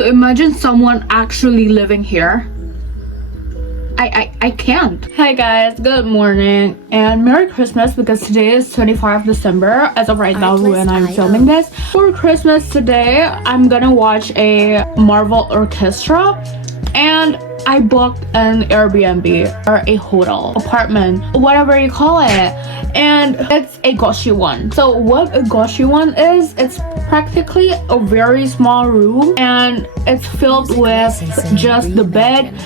to imagine someone actually living here. I can't. Hi guys, good morning and Merry Christmas because today is 25 December as of right now when I'm filming this. For Christmas today, I'm gonna watch a Marvel Orchestra and I booked an Airbnb or a hotel, apartment, whatever you call it. And it's a Goshiwon. So what a Goshiwon is, it's practically a very small room and it's filled with just the bed,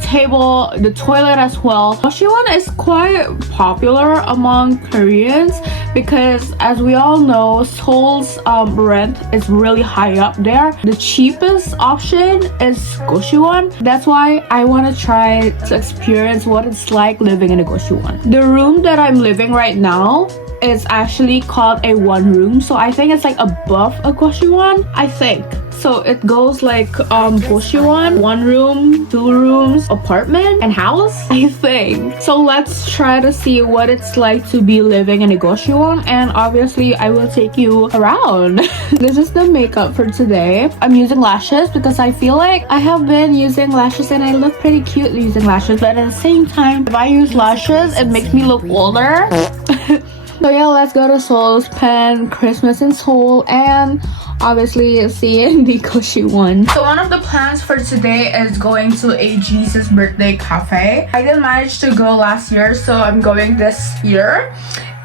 table, the toilet as well. Goshiwon is quite popular among Koreans because as we all know, Seoul's rent is really high up there. The cheapest option is Goshiwon. That's why I want to try to experience what it's like living in a Goshiwon. The room that I'm living right now is actually called a one room, so I think it's like above a Goshiwon, I think. So it goes like Goshiwon, 1 room, 2 rooms, apartment, and house, I think. So let's try to see what it's like to be living in a Goshiwon, and obviously I will take you around. This is the makeup for today. I'm using lashes because I feel like I have been using lashes and I look pretty cute using lashes, but at the same time, if I use lashes, it makes me look older. So yeah, let's go to Seoul, spend Christmas in Seoul, and obviously see in the Goshiwon. So one of the plans for today is going to a Jesus birthday cafe. I didn't manage to go last year, so I'm going this year.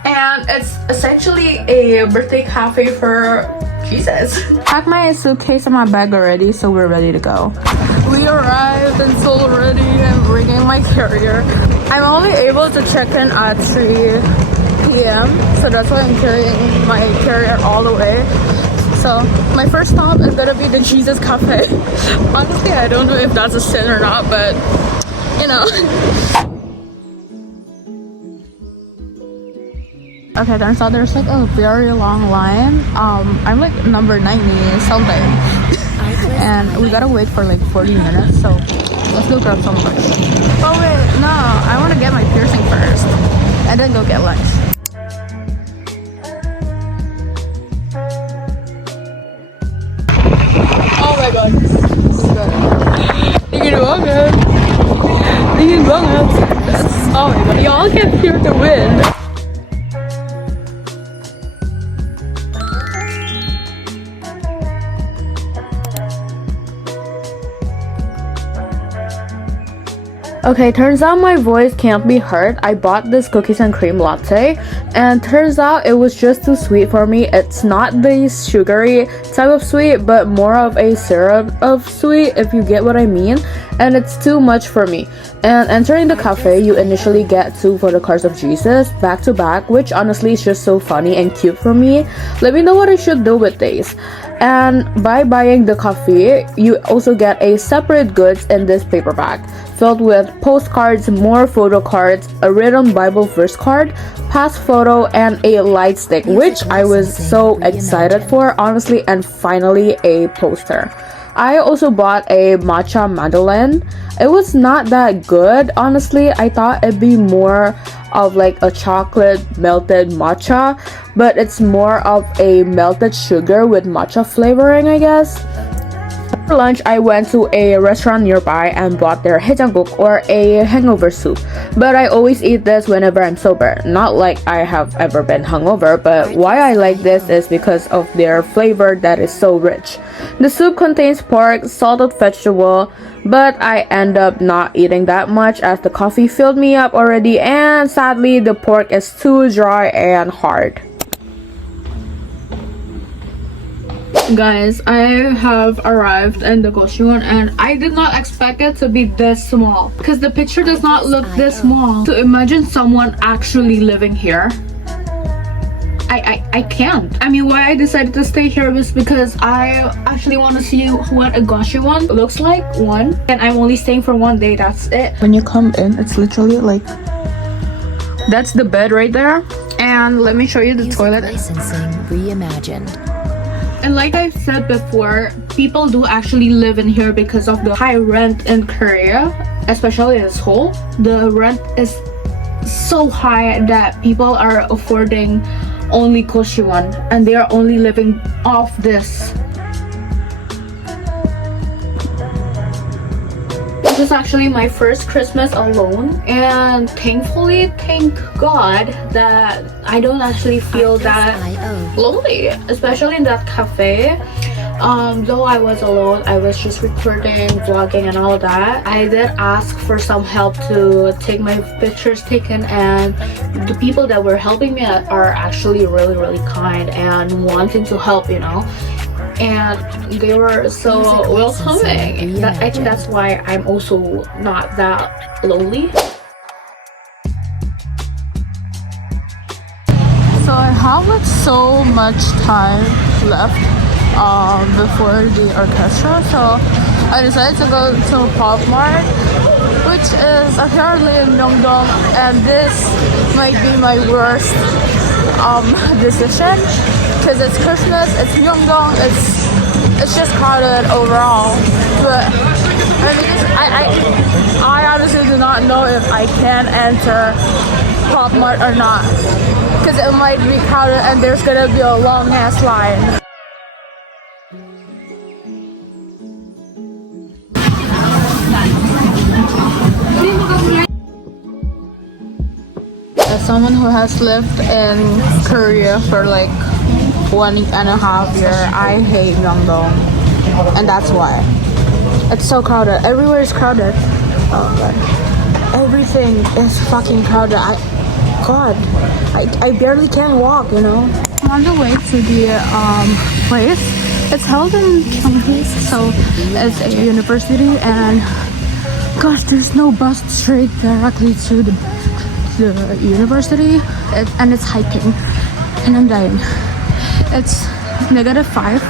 And it's essentially a birthday cafe for Jesus. Packed my suitcase and my bag already, so we're ready to go. We arrived in Seoul already and bringing my carrier. I'm only able to check in at 3 p.m. so that's why I'm carrying my carrier all the way. So my first stop is gonna be the Jesus Cafe. Honestly, I don't know if that's a sin or not, but you know. Okay, turns out there's like a very long line. I'm like number 90 something. And we gotta wait for like 40 minutes, so let's go grab some lunch. Oh wait, no, I wanna get my piercing first and then go get lunch. Oh my god, this is good. Dingin banget. Dingin banget. Oh my god, y'all can hear the wind. Okay, turns out my voice can't be heard. I bought this cookies and cream latte and turns out it was just too sweet for me. It's not the sugary type of sweet, but more of a syrup of sweet, if you get what I mean. And it's too much for me. And entering the cafe, you initially get 2 photocards of Jesus back to back, which honestly is just so funny and cute for me. Let me know what I should do with these. And by buying the coffee, you also get a separate goods in this paper bag filled with postcards, more photo cards, a written Bible verse card, past photo, and a light stick, which I was so excited for, honestly, and finally a poster. I also bought a matcha mandolin. It was not that good, honestly. I thought it'd be more of like a chocolate melted matcha, but it's more of a melted sugar with matcha flavoring, I guess. For lunch, I went to a restaurant nearby and bought their haejangguk or a hangover soup. But I always eat this whenever I'm sober. Not like I have ever been hungover, but why I like this is because of their flavor that is so rich. The soup contains pork, salted vegetable, but I end up not eating that much as the coffee filled me up already, and sadly the pork is too dry and hard. Guys, I have arrived in the Goshiwon and I did not expect it to be this small because the picture does not look this small. To imagine someone actually living here, I can't. I mean, why I decided to stay here was because I actually want to see what a Goshiwon looks like, one, and I'm only staying for 1 day, that's it. When you come in, it's literally like, that's the bed right there, and let me show you the toilet. Licensing reimagined. And like I've said before, people do actually live in here because of the high rent in Korea, especially in Seoul. The rent is so high that people are affording only Goshiwon and they are only living off this. this is actually my first Christmas alone, and thankfully, thank God that I don't actually feel that lonely, especially in that cafe. Though I was alone, I was just recording, vlogging and all that. I did ask for some help to take my pictures taken, and the people that were helping me are actually really kind and wanting to help, you know. And they were so welcoming. I think that's why I'm also not that lonely. So I have like so much time left before the orchestra, so I decided to go to Pop Mart, which is apparently in Myeongdong, and this might be my worst decision because it's Christmas, it's Myeongdong, it's just crowded overall. But I mean, I honestly do not know if I can enter Pop Mart or not, because it might be crowded and there's gonna be a long ass line. As someone who has lived in Korea for like 1.5 years, I hate Myeongdong, and that's why. It's so crowded. Everywhere is crowded. Oh god. Everything is fucking crowded. I barely can walk, you know. I'm on the way to the place. It's held in Gyeonggi, so it's a university, and gosh, there's no bus straight directly to the university, and it's hiking, and I'm dying. It's -5,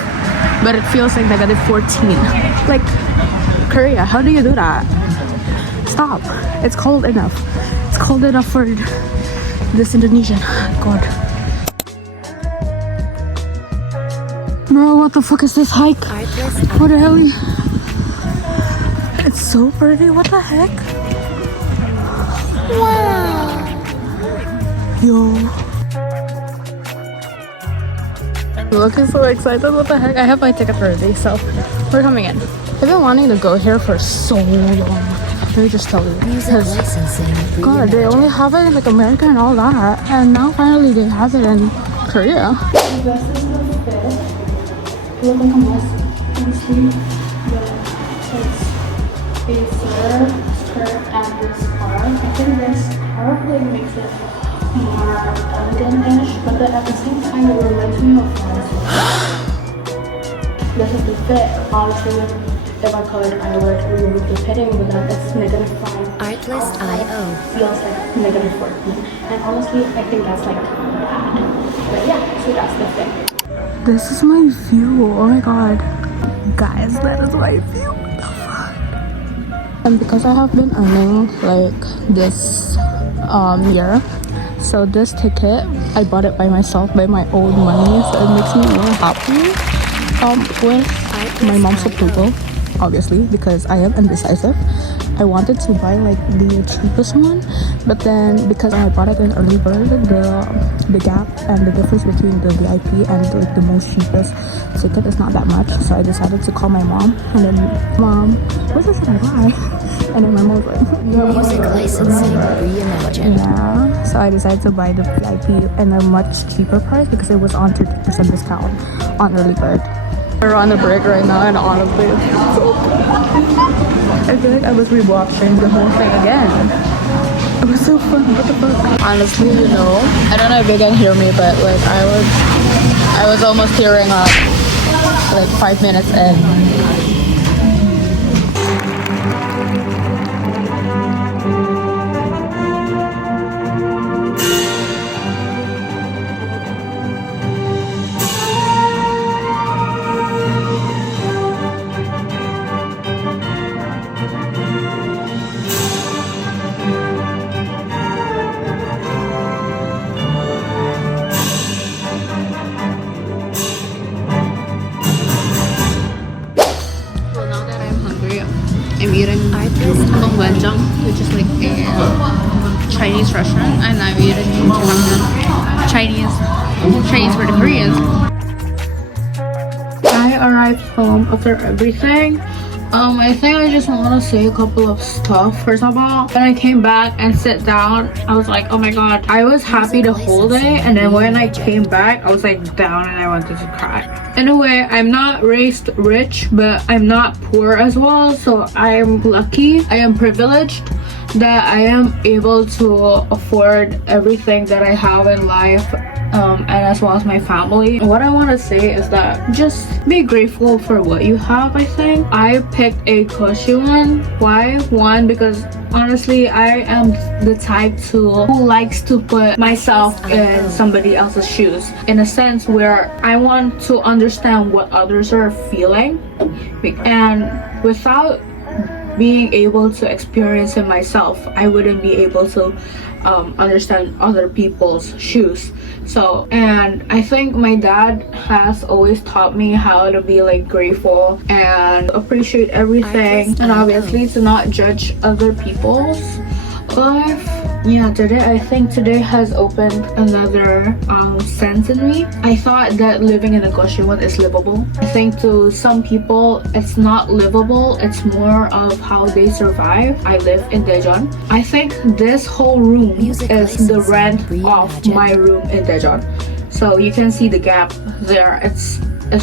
but it feels like -14. Like Korea, how do you do that? Stop. It's cold enough. It's cold enough for this Indonesian. God. Bro, what the fuck is this hike? What the hell? It's so pretty. What the heck? Wow. Yo. I'm looking so excited. What the heck? I have my ticket already, so we're coming in. I've been wanting to go here for so long. Let me just tell you. God, they only have it in like America and all that, and now finally they have it in Korea. This is the fit. You look like a mess, honestly, but it's a skirt and this scarf. I think this scarf like makes it more elegant-ish, but then at the same time it reminds me of France. This is the fit. Honestly, if I could, I would remove the fitting, but then it's -5. Artlist.io Feels like -14. And honestly, I think that's like bad. But yeah, so that's the thing. This is my view. Oh my god. Guys, that is my view. What the fuck? And because I have been earning like this year, so this ticket, I bought it by myself by my own money, so it makes me more happy with my mom's approval, obviously, because I am indecisive. I wanted to buy like the cheapest one, but then because I bought it in early bird, the gap and the difference between the VIP and like the most cheapest ticket is not that much, so I decided to call my mom, and then Mom, what should I buy? And then my mom was like, Music licensing reimagined. yeah, so I decided to buy the VIP in a much cheaper price because it was on 30% discount on early bird. We're on a break right now, and honestly, it's so I feel like I was rewatching the whole thing again. It was so fun. What the fuck? Honestly, you know, I don't know if you can hear me, but like I was almost tearing up like 5 minutes in. I'm eating Goshiwon, which is like a Chinese restaurant, and I'm eating ramen, Chinese for the Koreans. I arrived home after everything. I think I just want to say a couple of stuff. First of all, when I came back and sit down, I was like, oh my god, I was happy the whole day, and then when I came back, I was like down and I wanted to cry. In a way, I'm not raised rich, but I'm not poor as well, so I am lucky. I am privileged that I am able to afford everything that I have in life, and as well as my family. What I want to say is that just be grateful for what you have. I think I picked a Goshiwon. Why? One, because honestly, I am the type who likes to put myself in somebody else's shoes, in a sense where I want to understand what others are feeling, and without being able to experience it myself, I wouldn't be able to understand other people's shoes. So, and I think my dad has always taught me how to be like grateful and appreciate everything, and obviously to not judge other people's life. Yeah, I think today has opened another sense in me. I thought that living in a Goshiwon is livable. I think to some people it's not livable, it's more of how they survive. I live in Daejeon. I think this whole room is the rent of my room in Daejeon. So you can see the gap there. It's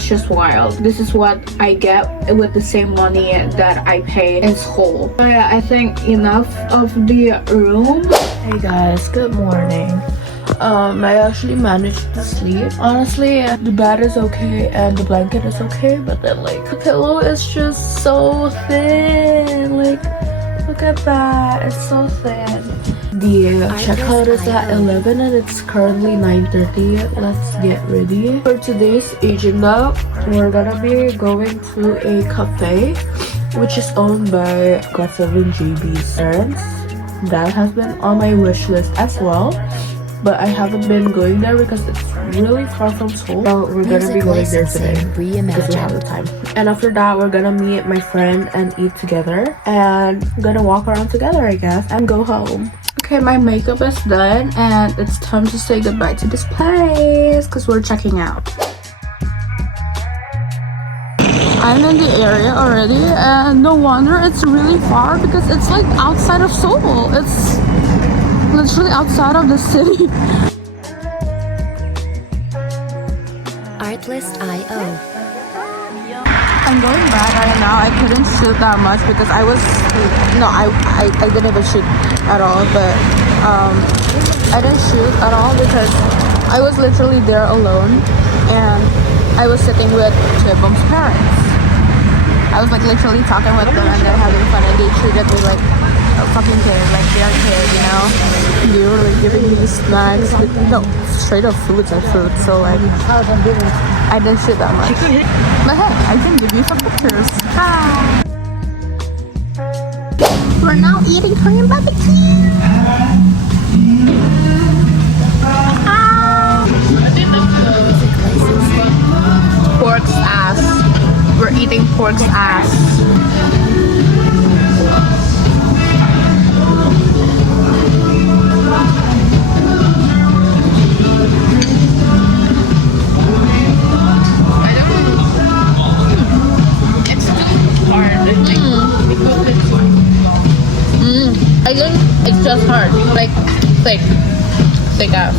just wild. This is what I get with the same money that I pay in Seoul. But yeah, I think enough of the room. Hey guys, good morning. I actually managed to sleep. Honestly, the bed is okay and the blanket is okay, but then like the pillow is just so thin. Like, look at that, it's so thin. The checkout is at 11 and it's currently 9:30. Let's get ready. For today's agenda, we're gonna be going to a cafe which is owned by Goshiwon JB's parents. That has been on my wish list as well, but I haven't been going there because it's really far from Seoul. So we're gonna be going there today because we have the time. And after that, we're gonna meet my friend and eat together, and we're gonna walk around together, I guess, and go home. Okay, my makeup is done and it's time to say goodbye to this place because we're checking out. I'm in the area already, and no wonder it's really far because it's like outside of Seoul. It's literally outside of the city. Artlist.io. I'm going back right now. I couldn't shoot that much because I didn't even shoot at all, but I didn't shoot at all because I was literally there alone, and I was sitting with Chebom's parents. I was like literally talking with them and they're having fun, and they treated me like a fucking kid, like their kid, you know? They were like giving me snacks, with, straight up fruits and fruit, so like I didn't shoot that much. But hey, I can give you some pictures. Hi! We're now eating Korean barbecue! Pork's ass. We're eating pork's ass. It's hard. I think it's just hard, like thick ass.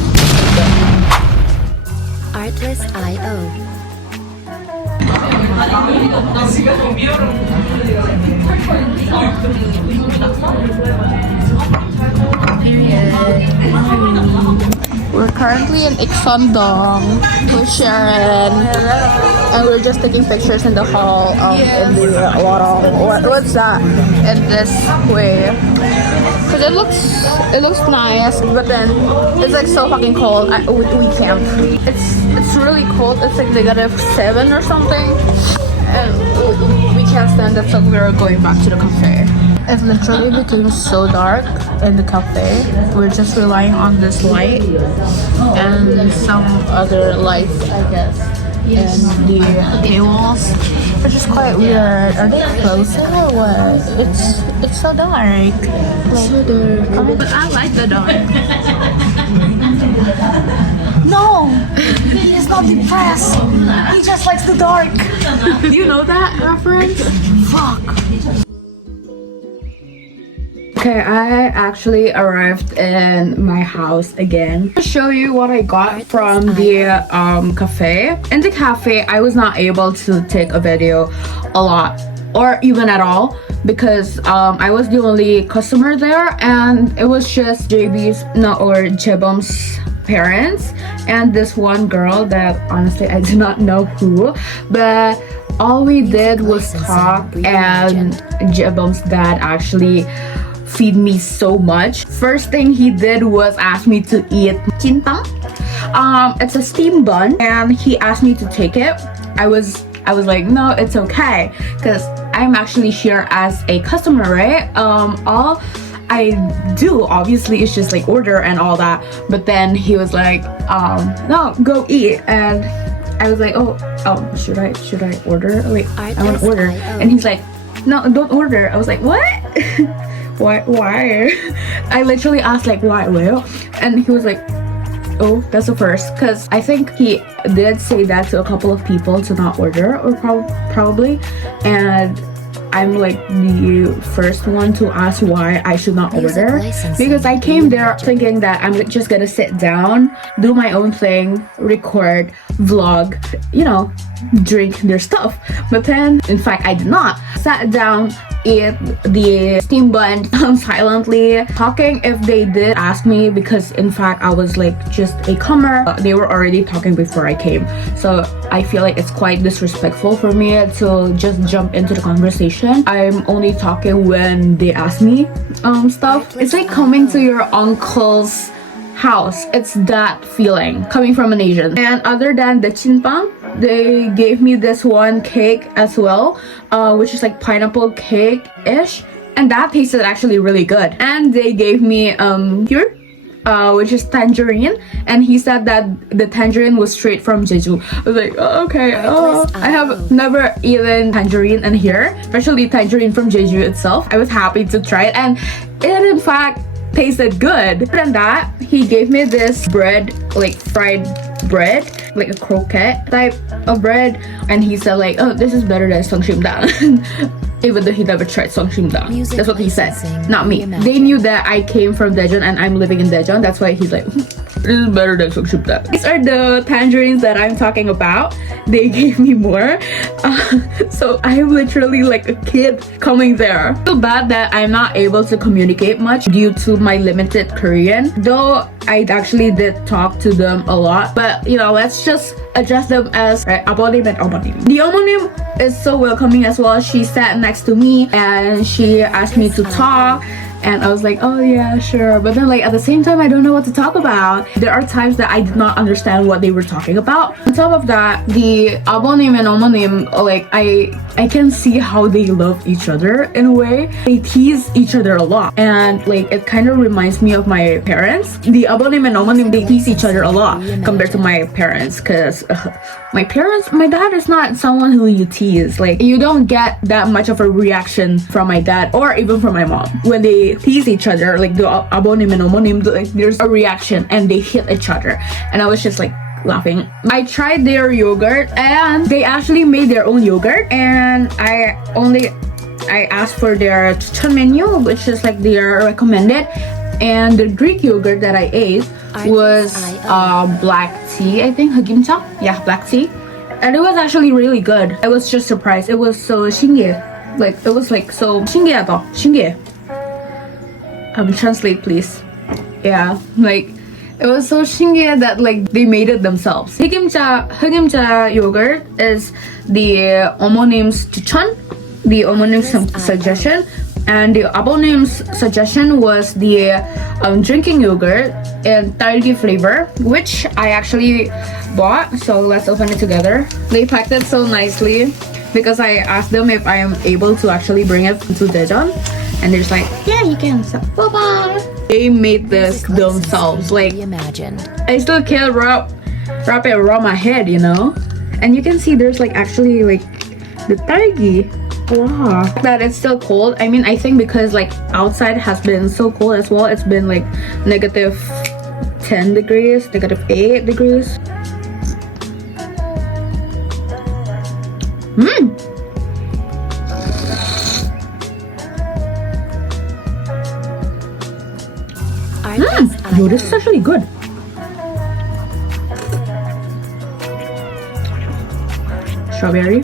Artlist.io. We're currently in Iksan-dong with Sharon, and we're just taking pictures in the hall, in the what's that? In this way, because it looks nice, but then it's like so fucking cold. We can't. It's really cold. It's like -7 or something, and we can't stand it. So we're going back to the cafe. It literally became so dark in the cafe. We're just relying on this light and some other lights, I guess. And the tables, which is quite weird. Are they closing or what? It's so dark. So dark. But I like the dark. No, he is not depressed. He just likes the dark. Do you know that reference? Okay, I actually arrived in my house again. I'll show you what I got from the cafe. In the cafe, I was not able to take a video a lot or even at all because I was the only customer there, and it was just Jebom's parents and this one girl that honestly I do not know who, but all we did was talk, and Jebom's dad actually feed me so much. First thing he did was ask me to eat chintang. It's a steam bun, and he asked me to take it. I was like, no, it's okay, because I'm actually here as a customer, right? All I do obviously is just like order and all that. But then he was like, no, go eat. And I was like, oh, should I order? Wait, I want to order. And he's like, no, don't order. I was like, what? Why? I literally asked like, why? And he was like, oh, that's the first, because I think he did say that to a couple of people to not order, or probably, and I'm like the first one to ask why I should not order, because I came there thinking that I'm just gonna sit down, do my own thing, record, vlog, drink their stuff. But then, in fact, I did not. Sat down, eat the steam bun silently, talking if they did ask me, because in fact I was like just a comer. They were already talking before I came, so I feel like it's quite disrespectful for me to just jump into the conversation. I'm only talking when they ask me stuff. It's like coming to your uncle's house. It's that feeling coming from an Asian. And other than the chinpang, they gave me this one cake as well, which is like pineapple cake-ish, and that tasted actually really good. And they gave me here, which is tangerine, and he said that the tangerine was straight from Jeju. I was like, oh, okay. I have never eaten tangerine in here, especially tangerine from Jeju itself. I was happy to try it, and it in fact tasted good. Other than that, he gave me this bread, like fried bread, like a croquette type of bread, and he said like, oh, this is better than seongshimdang. Even though he never tried seongshimdang. That's what he said, not me. They knew that I came from Daejeon and I'm living in Daejeon. That's why he's like, this is better than seongshimdang. These are the tangerines that I'm talking about. They gave me more. So I'm literally like a kid coming there. So bad that I'm not able to communicate much due to my limited Korean. Though I actually did talk to them a lot, but let's just address them as abunim and omonim. The omonim is so welcoming as well. She sat next to me and she asked me to talk, and I was like, oh yeah, sure. But then like at the same time, I don't know what to talk about. There are times that I did not understand what they were talking about. On top of that, the abonim and omonim, like I can see how they love each other in a way. They tease each other a lot, and like it kind of reminds me of my parents. The abonim and omonim, they tease each other a lot compared to my parents, because my dad is not someone who you tease. Like you don't get that much of a reaction from my dad or even from my mom when they tease each other. Like the abonim and omonim, like there's a reaction and they hit each other, and I was just like laughing. I tried their yogurt, and they actually made their own yogurt, and I asked for their chuchon menu, which is like their recommended, and the Greek yogurt that I ate was black tea, I think, hagimcha. Yeah, black tea, and it was actually really good. I was just surprised. It was so 신기해. Like it was like so 신기하다. 신기해. Translate please. Yeah, like it was so 신기해 that like they made it themselves. 흑임자 yogurt is the 어머님's 추천, the 어머님's suggestion, and the abunim's suggestion was the drinking yogurt in 딸기 flavor, which I actually bought. So let's open it together. They packed it so nicely because I asked them if I am able to actually bring it to Daejeon, and they're just like, yeah, you can. So bye bye. They made this themselves. Like I still can't wrap it around my head, and you can see there's like actually like the 딸기. Wow, that it's still cold. I mean, I think because like outside has been so cold as well. It's been like -10 degrees, -8 degrees. Yo, this is actually good. Strawberry.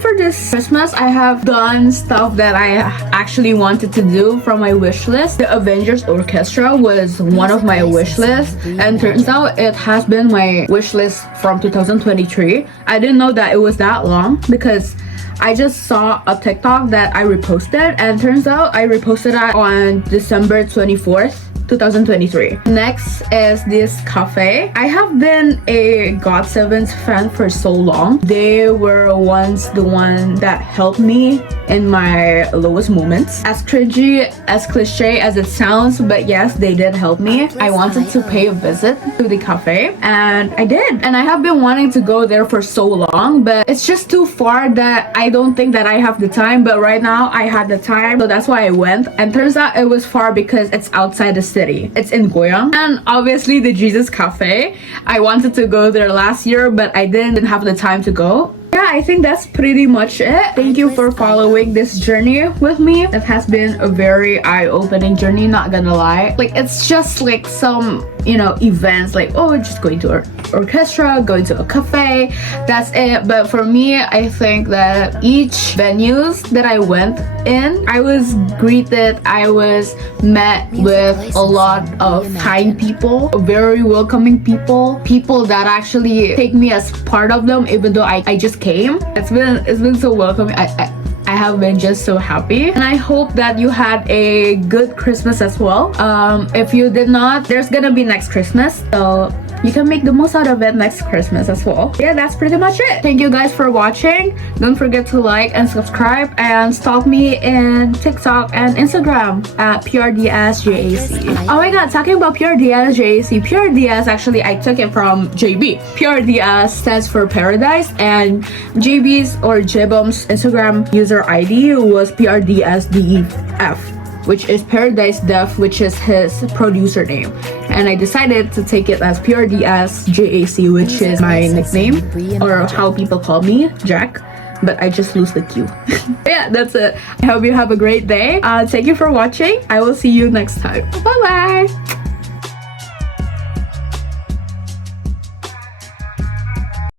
For this Christmas, I have done stuff that I actually wanted to do from my wish list. The Avengers Orchestra was one of my wish lists, and turns out it has been my wish list from 2023. I didn't know that it was that long because I just saw a TikTok that I reposted, and turns out I reposted that on December 24th. 2023. Next is this cafe. I have been a GOT7's fan for so long. They were once the one that helped me in my lowest moments. As cringy, as cliche as it sounds, but yes, they did help me. I wanted to pay a visit to the cafe, and I did. And I have been wanting to go there for so long, but it's just too far that I don't think that I have the time. But right now I had the time, so that's why I went. And turns out it was far because it's outside the city. It's in Goyang. And obviously the Jesus Cafe. I wanted to go there last year, but I didn't have the time to go. Yeah, I think that's pretty much it. Thank you for following this journey with me. It has been a very eye-opening journey, not gonna lie. Like, it's just like some, you know, events like, oh, just going to an orchestra, going to a cafe, that's it. But for me, I think that each venues that I went in, I was greeted, I was met with a lot of kind people, very welcoming people, people that actually take me as part of them, even though I just came. It's been so welcoming. I have been just so happy, and I hope that you had a good Christmas as well. If you did not, there's gonna be next Christmas, so you can make the most out of it next Christmas as well. Yeah, that's pretty much it. Thank you guys for watching. Don't forget to like and subscribe, and stalk me in TikTok and Instagram at PureDSJAC. Oh my god, talking about PureDSJAC, PureDS, actually I took it from JB. PureDS stands for Paradise, and JB's or Jibum's Instagram user ID was PRDSDEF, which is Paradise Def, which is his producer name. And I decided to take it as PRDSJAC, which is my nickname, or how people call me, Jack. But I just lose the Q. Yeah, that's it. I hope you have a great day. Thank you for watching. I will see you next time. Bye bye.